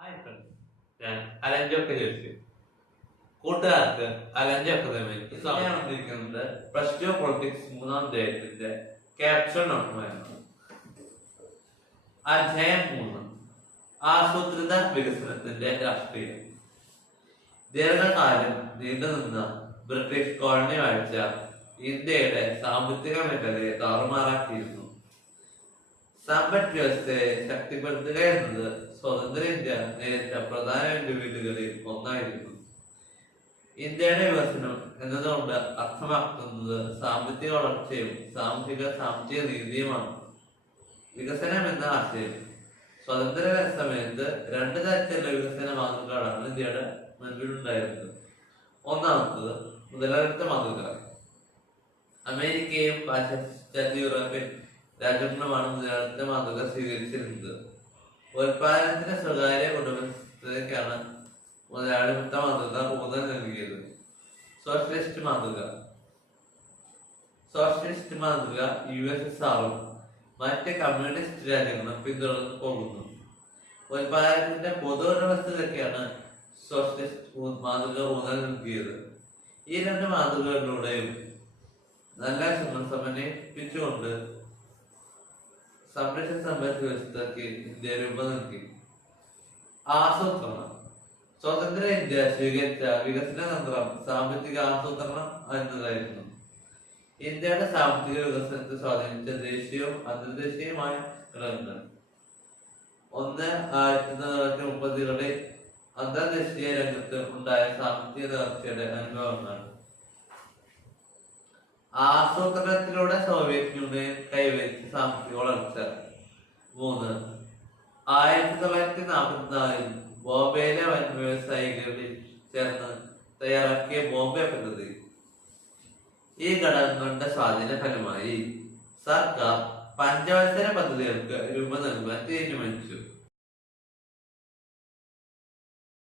Hi friends, ഞാൻ അലഞ്ചൊക്കെ ചോദിച്ചു കൂട്ടുകാർക്ക് അലഞ്ച് അക്കാദമിക്ക് സ്വാഗതം. വന്നിരിക്കുന്നത് പ്ലസ് ടു പൊളിറ്റിക്സ് മൂന്നാം അധ്യായത്തിന്റെ ക്യാപ്ഷൻ നോട്ടുമായിരുന്നു. അധ്യായം 3, ആസൂത്രിത വികസനത്തിന്റെ രാഷ്ട്രീയം. ദീർഘകാലം നീണ്ടുനിന്ന ബ്രിട്ടീഷ് കോളനി വാഴ്ച ഇന്ത്യയുടെ സാമ്പത്തിക മേഖലയെ താറുമാറാക്കിയിരുന്നു. സമ്പദ് വ്യവസ്ഥയെ ശക്തിപ്പെടുത്തുക എന്നത് സ്വതന്ത്ര ഇന്ത്യ നേരിട്ട പ്രധാന വെല്ലുവിളികളിൽ ഒന്നായിരുന്നു. ഇന്ത്യയുടെ വികസനം എന്നതുകൊണ്ട് അർത്ഥമാക്കുന്നത് സാമ്പത്തിക വളർച്ചയും സാമ്പത്തിക നീതിയുമാണ്. വികസനം എന്ന ആശയം സ്വതന്ത്ര സമയത്ത് രണ്ട് തരത്തിലുള്ള വികസന മാതൃകകളാണ് ഇന്ത്യയുടെ മുൻപിലുണ്ടായിരുന്നത്. ഒന്നാമത്തത് മുതലാളിത്ത മാതൃക. അമേരിക്കയും പാശ്ചാത്യ യൂറോപ്യൻ രാജ്യങ്ങളുമാണ് മുതലാളിത്ത മാതൃക സ്വീകരിച്ചിരുന്നത്. ഉൽപാദനത്തിന് സ്വകാര്യ ഉടമസ്ഥതയ്ക്കാണ് മുതലാളിത്ത മാതൃക ഊന്നൽ നൽകിയത്. സോഷ്യലിസ്റ്റ് മാതൃക USSRഉം മറ്റ് കമ്മ്യൂണിസ്റ്റ് രാജ്യങ്ങളും പിന്തുടർന്നു പോകുന്നു. ഉൽപാദനത്തിന്റെ പൊതു ഉടമസ്ഥതയ്ക്കാണ് സോഷ്യലിസ്റ്റ് മാതൃക ഊന്നൽ നൽകിയത്. ഈ രണ്ട് മാതൃകകളിലൂടെയും നല്ല സമന്വയിപ്പിച്ചുകൊണ്ട് സംരക്ഷണ സമ്പദ് വ്യവസ്ഥയ്ക്ക് ഇന്ത്യ രൂപം നൽകി. ആസൂത്രണം. സ്വതന്ത്ര ഇന്ത്യ സ്വീകരിച്ച വികസന തന്ത്രം സാമ്പത്തിക ആസൂത്രണം എന്നതായിരുന്നു. ഇന്ത്യയുടെ സാമ്പത്തിക വികസനത്തെ സ്വാധീനിച്ച ദേശീയവും അന്തർദേശീയമായ ഘടകങ്ങൾ. 1930-കളിൽ അന്തർദേശീയ രംഗത്ത് ഉണ്ടായ സാമ്പത്തിക തകർച്ചയുടെ അനുഭവങ്ങൾ. ആസൂത്രണത്തിലൂടെ സോവിയറ്റ് യൂണിയൻ കൈവരിച്ച സാമ്പത്തിക വളർച്ച. 3. 1944-ൽ ബോംബെയിലെ വൻ വ്യവസായികളിൽ ചേർന്ന് തയ്യാറാക്കിയ ബോംബെ പദ്ധതി. ഈ ഘടകങ്ങളുടെ സ്വാധീന ഫലമായി സർക്കാർ പഞ്ചവത്സര പദ്ധതികൾക്ക് രൂപം നൽകുവാൻ തീരുമാനിച്ചു.